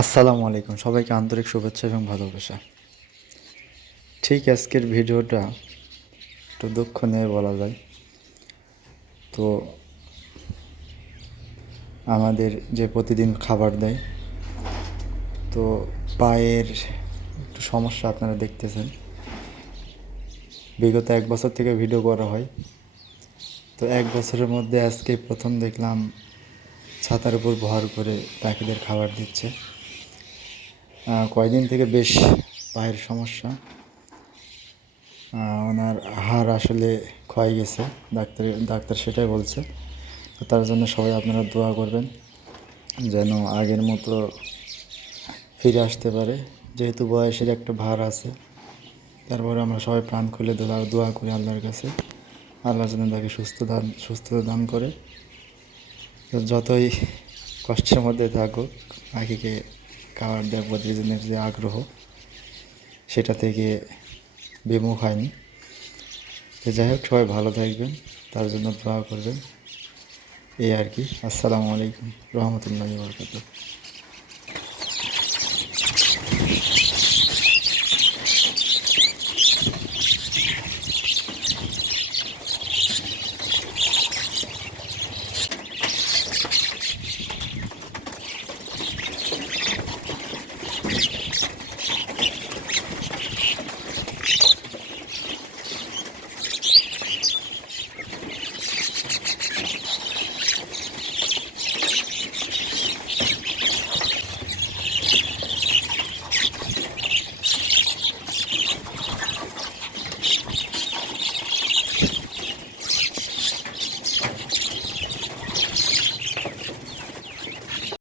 আসসালামু আলাইকুম, সবাইকে আন্তরিক শুভেচ্ছা এবং ভালোবাসা। ঠিক আজকের ভিডিওটা একটু দুঃখ নিয়ে বলা যায়। তো আমাদের যে প্রতিদিন খাবার দেয়, তো পায়ের একটু সমস্যা আপনারা দেখতেছেন। বিগত 1 বছর থেকে ভিডিও করা হয়, তো 1 বছরের মধ্যে আজকে প্রথম দেখলাম ছাতার উপর ভর করে পাখিদের খাবার দিচ্ছে। কয়দিন থেকে বেশ পায়ের সমস্যা। ওনার হাড় আসলে ক্ষয়ে গেছে, ডাক্তার সেটাই বলছে। তো তার জন্য সবাই আপনারা দোয়া করবেন যেন আগের মতো ফিরে আসতে পারে। যেহেতু বয়সের একটা ভার আছে, তারপরে আমরা সবাই প্রাণ খুলে দোয়া করি আল্লাহর কাছে, আল্লাহ যেন তাকে সুস্থতা দান করে। তো যতই কষ্টের মধ্যে থাকুক, পাখিকে খাবার দেওয়ার প্রতিদিনের যে আগ্রহ, সেটা থেকে বিমুখ হয়নি। তো যাই হোক, সবাই ভালো থাকবেন, তার জন্য দোয়া করবেন, এই আর কি। আসসালামু আলাইকুম রহমতুল্লাহি ওয়া বারাকাতুহু।